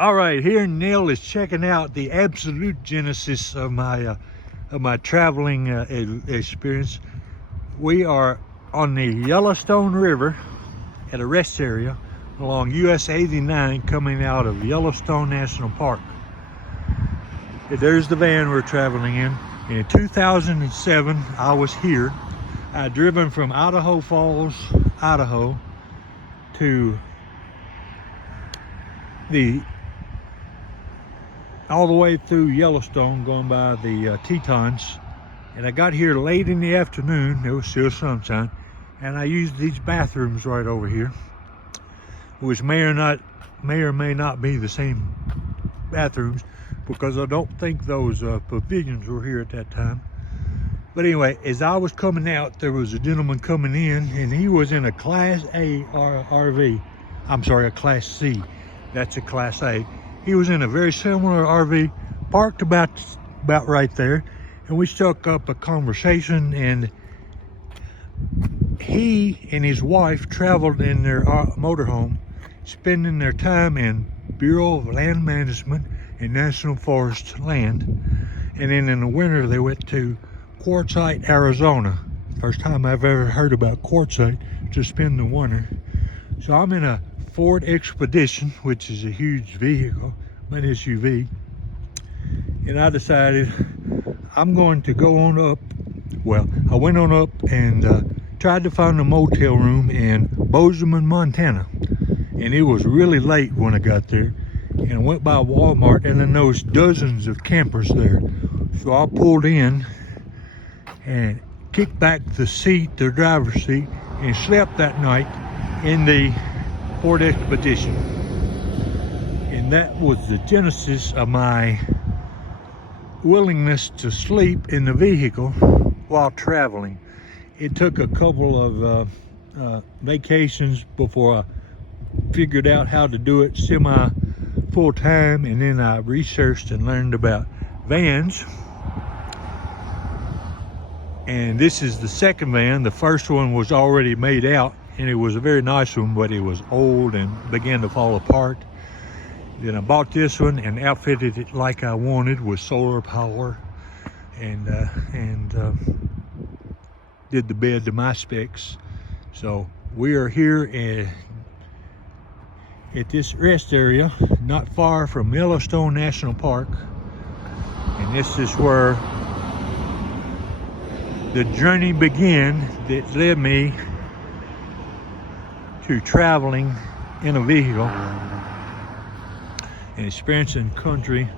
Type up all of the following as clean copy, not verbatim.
All right, here Neil is checking out the absolute genesis of my traveling experience. We are on the Yellowstone River at a rest area along US 89 coming out of Yellowstone National Park. There's the van we're traveling in. In 2007, I was here. I'd driven from Idaho Falls, Idaho to all the way through Yellowstone, going by the Tetons, and I got here late in the afternoon. There was still sunshine, and I used these bathrooms right over here, which may or may not be the same bathrooms, because I don't think those pavilions were here at that time. But anyway, as I was coming out, there was a gentleman coming in, and he was in a Class A RV. I'm sorry, a Class C. That's a Class A. He was in a very similar RV, parked about right there, and we struck up a conversation, and he and his wife traveled in their motorhome, spending their time in Bureau of Land Management and National Forest land. And then in the winter, they went to Quartzsite, Arizona. First time I've ever heard about Quartzsite, to spend the winter. So I'm in a Ford Expedition, which is a huge vehicle, an SUV, and I decided I'm going to go on up. Well, I went on up and tried to find a motel room in Bozeman, Montana, and it was really late when I got there, and I went by Walmart and I noticed dozens of campers there. So I pulled in and kicked back the driver's seat, and slept that night in the Ford Expedition. And that was the genesis of my willingness to sleep in the vehicle while traveling. It took a couple of vacations before I figured out how to do it semi full time, and then I researched and learned about vans. And this is the second van. The first one was already made out, and it was a very nice one, but it was old and began to fall apart. Then I bought this one and outfitted it like I wanted, with solar power, and did the bed to my specs. So we are here at this rest area, not far from Yellowstone National Park, and this is where the journey began that led me to traveling in a vehicle and experiencing country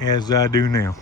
as I do now.